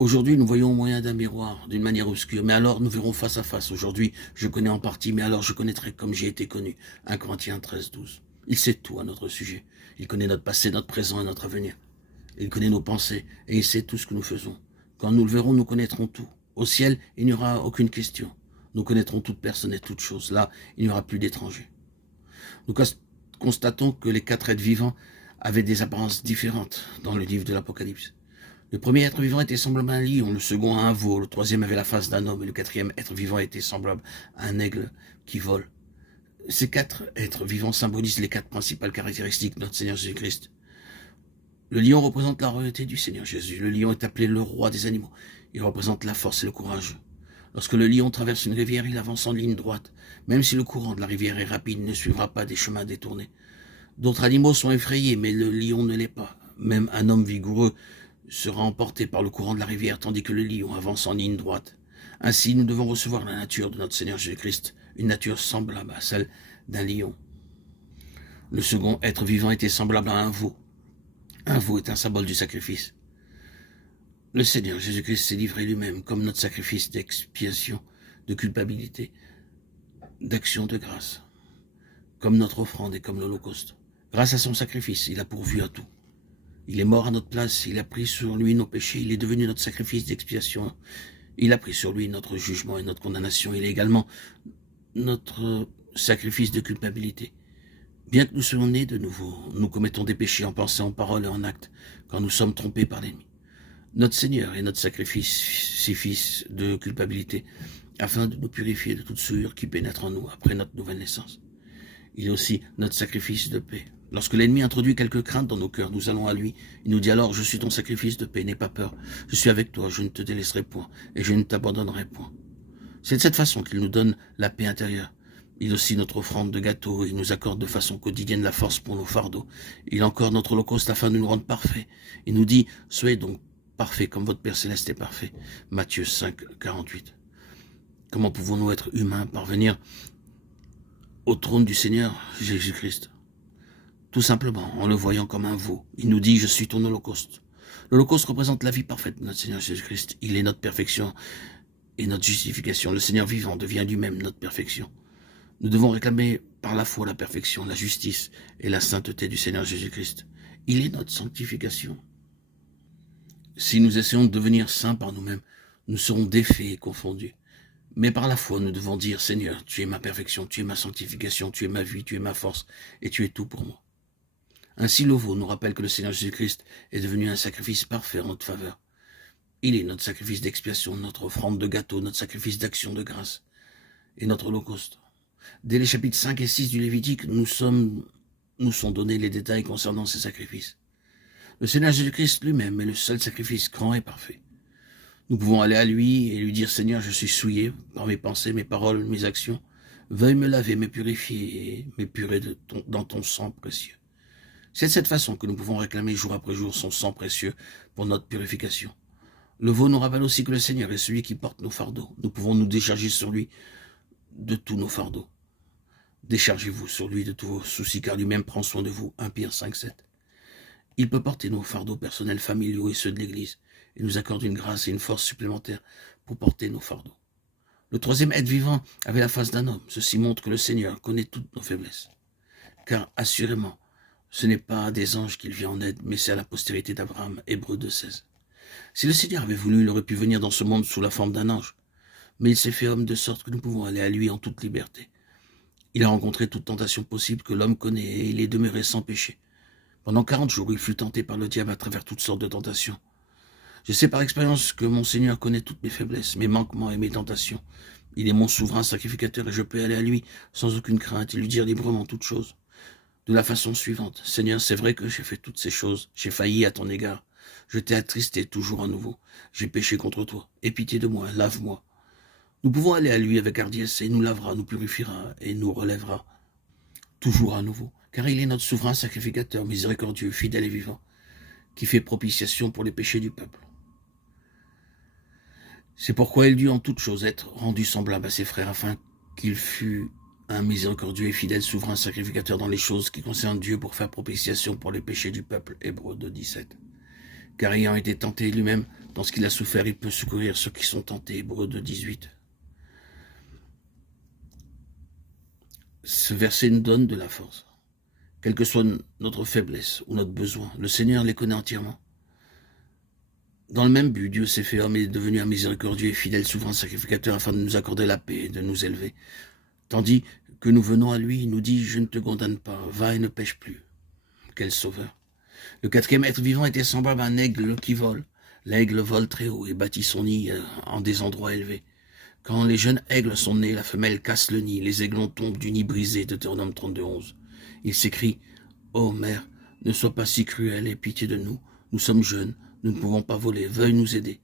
Aujourd'hui, nous voyons au moyen d'un miroir, d'une manière obscure, mais alors nous verrons face à face. Aujourd'hui, je connais en partie, mais alors je connaîtrai comme j'ai été connu. 1 Corinthiens 13, 12. Il sait tout à notre sujet. Il connaît notre passé, notre présent et notre avenir. Il connaît nos pensées et il sait tout ce que nous faisons. Quand nous le verrons, nous connaîtrons tout. Au ciel, il n'y aura aucune question. Nous connaîtrons toute personne et toute chose. Là, il n'y aura plus d'étrangers. Nous constatons que les 4 êtres vivants avaient des apparences différentes dans le livre de l'Apocalypse. Le premier être vivant était semblable à un lion, le second à un veau, le troisième avait la face d'un homme et le quatrième être vivant était semblable à un aigle qui vole. Ces 4 êtres vivants symbolisent les 4 principales caractéristiques de notre Seigneur Jésus-Christ. Le lion représente la royauté du Seigneur Jésus. Le lion est appelé le roi des animaux. Il représente la force et le courage. Lorsque le lion traverse une rivière, il avance en ligne droite. Même si le courant de la rivière est rapide, il ne suivra pas des chemins détournés. D'autres animaux sont effrayés, mais le lion ne l'est pas. Même un homme vigoureux sera emporté par le courant de la rivière, tandis que le lion avance en ligne droite. Ainsi, nous devons recevoir la nature de notre Seigneur Jésus-Christ, une nature semblable à celle d'un lion. Le second être vivant était semblable à un veau. Un veau est un symbole du sacrifice. Le Seigneur Jésus-Christ s'est livré lui-même comme notre sacrifice d'expiation, de culpabilité, d'action de grâce, comme notre offrande et comme l'Holocauste. Grâce à son sacrifice, il a pourvu à tout. Il est mort à notre place, il a pris sur lui nos péchés, il est devenu notre sacrifice d'expiation. Il a pris sur lui notre jugement et notre condamnation. Il est également notre sacrifice de culpabilité. Bien que nous soyons nés de nouveau, nous commettons des péchés en pensée, en parole et en acte, quand nous sommes trompés par l'ennemi. Notre Seigneur est notre sacrifice de culpabilité, afin de nous purifier de toute souillure qui pénètre en nous après notre nouvelle naissance. Il est aussi notre sacrifice de paix. Lorsque l'ennemi introduit quelques craintes dans nos cœurs, nous allons à lui. Il nous dit alors, je suis ton sacrifice de paix, n'aie pas peur. Je suis avec toi, je ne te délaisserai point, et je ne t'abandonnerai point. C'est de cette façon qu'il nous donne la paix intérieure. Il est aussi notre offrande de gâteau, il nous accorde de façon quotidienne la force pour nos fardeaux. Il est encore notre holocauste afin de nous rendre parfaits. Il nous dit, soyez donc parfaits comme votre Père Céleste est parfait. Matthieu 5, 48. Comment pouvons-nous être humains, parvenir au trône du Seigneur Jésus-Christ? Tout simplement, en le voyant comme un veau. Il nous dit, je suis ton holocauste. L'holocauste représente la vie parfaite de notre Seigneur Jésus-Christ. Il est notre perfection et notre justification. Le Seigneur vivant devient lui-même notre perfection. Nous devons réclamer par la foi la perfection, la justice et la sainteté du Seigneur Jésus-Christ. Il est notre sanctification. Si nous essayons de devenir saints par nous-mêmes, nous serons défaits et confondus. Mais par la foi, nous devons dire, Seigneur, tu es ma perfection, tu es ma sanctification, tu es ma vie, tu es ma force, et tu es tout pour moi. Ainsi, le veau nous rappelle que le Seigneur Jésus-Christ est devenu un sacrifice parfait en notre faveur. Il est notre sacrifice d'expiation, notre offrande de gâteau, notre sacrifice d'action de grâce et notre holocauste. Dès les chapitres 5 et 6 du Lévitique, nous sont donnés les détails concernant ces sacrifices. Le Seigneur Jésus-Christ lui-même est le seul sacrifice grand et parfait. Nous pouvons aller à lui et lui dire, Seigneur, je suis souillé par mes pensées, mes paroles, mes actions. Veuille me laver, me purifier et m'épurer dans ton sang précieux. C'est de cette façon que nous pouvons réclamer jour après jour son sang précieux pour notre purification. Le veau nous rappelle aussi que le Seigneur est celui qui porte nos fardeaux. Nous pouvons nous décharger sur lui de tous nos fardeaux. Déchargez-vous sur lui de tous vos soucis, car lui-même prend soin de vous. 1 Pierre 5, 7. Il peut porter nos fardeaux personnels, familiaux et ceux de l'Église, et nous accorde une grâce et une force supplémentaires pour porter nos fardeaux. Le troisième être vivant avait la face d'un homme. Ceci montre que le Seigneur connaît toutes nos faiblesses. Car assurément, ce n'est pas à des anges qu'il vient en aide, mais c'est à la postérité d'Abraham. Hébreux 2,16. Si le Seigneur avait voulu, il aurait pu venir dans ce monde sous la forme d'un ange. Mais il s'est fait homme de sorte que nous pouvons aller à lui en toute liberté. Il a rencontré toute tentation possible que l'homme connaît et il est demeuré sans péché. Pendant 40 jours, il fut tenté par le diable à travers toutes sortes de tentations. Je sais par expérience que mon Seigneur connaît toutes mes faiblesses, mes manquements et mes tentations. Il est mon souverain sacrificateur et je peux aller à lui sans aucune crainte et lui dire librement toutes choses. De la façon suivante, Seigneur, c'est vrai que j'ai fait toutes ces choses, j'ai failli à ton égard. Je t'ai attristé toujours à nouveau. J'ai péché contre toi. Aie pitié de moi, lave-moi. Nous pouvons aller à lui avec hardiesse et il nous lavera, nous purifiera et nous relèvera toujours à nouveau. Car il est notre souverain sacrificateur, miséricordieux, fidèle et vivant, qui fait propitiation pour les péchés du peuple. C'est pourquoi il dut en toute chose être rendu semblable à ses frères, afin qu'il fût un miséricordieux et fidèle souverain sacrificateur dans les choses qui concernent Dieu pour faire propitiation pour les péchés du peuple. Hébreux 2, 17. car ayant été tenté lui-même dans ce qu'il a souffert, il peut secourir ceux qui sont tentés. Hébreux 2,18. Ce verset nous donne de la force. Quelle que soit notre faiblesse ou notre besoin, le Seigneur les connaît entièrement. Dans le même but, Dieu s'est fait homme et est devenu un miséricordieux et fidèle souverain sacrificateur afin de nous accorder la paix et de nous élever. Tandis que nous venons à lui, il nous dit « Je ne te condamne pas, va et ne pêche plus ». Quel sauveur! Le quatrième être vivant était semblable à un aigle qui vole. L'aigle vole très haut et bâtit son nid en des endroits élevés. Quand les jeunes aigles sont nés, la femelle casse le nid, les aiglons tombent du nid brisé, Deutéronome 32:11. Il s'écrie « Ô mère, ne sois pas si cruelle, aie pitié de nous, nous sommes jeunes, nous ne pouvons pas voler, veuille nous aider. »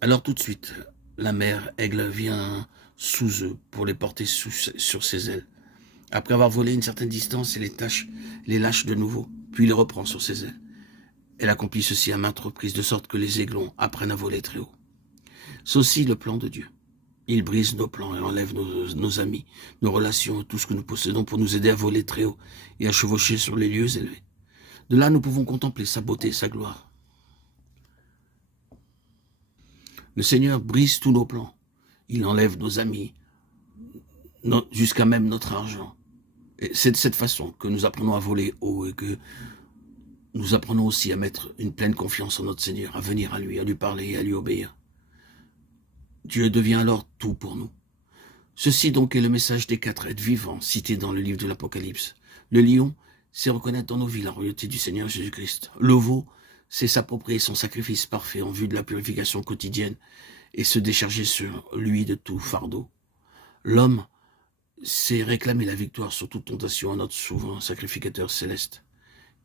Alors tout de suite, la mère aigle vient sous eux pour les porter sur ses ailes. Après avoir volé une certaine distance, elle les lâche de nouveau, puis les reprend sur ses ailes. Elle accomplit ceci à maintes reprises, de sorte que les aiglons apprennent à voler très haut. C'est aussi le plan de Dieu. Il brise nos plans et enlève nos amis, nos relations, tout ce que nous possédons pour nous aider à voler très haut et à chevaucher sur les lieux élevés. De là, nous pouvons contempler sa beauté et sa gloire. Le Seigneur brise tous nos plans. Il enlève nos amis, jusqu'à même notre argent. Et c'est de cette façon que nous apprenons à voler haut et que nous apprenons aussi à mettre une pleine confiance en notre Seigneur, à venir à lui parler et à lui obéir. Dieu devient alors tout pour nous. Ceci donc est le message des 4 êtres vivants cités dans le livre de l'Apocalypse. Le lion, c'est reconnaître dans nos vies la royauté du Seigneur Jésus-Christ. Le veau, c'est s'approprier son sacrifice parfait en vue de la purification quotidienne et se décharger sur lui de tout fardeau. L'homme, c'est réclamer la victoire sur toute tentation à notre souverain sacrificateur céleste,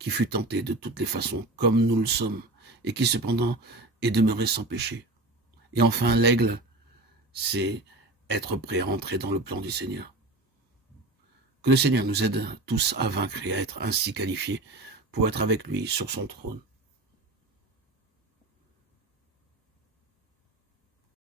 qui fut tenté de toutes les façons comme nous le sommes, et qui cependant est demeuré sans péché. Et enfin, l'aigle, c'est être prêt à entrer dans le plan du Seigneur. Que le Seigneur nous aide tous à vaincre et à être ainsi qualifiés pour être avec lui sur son trône.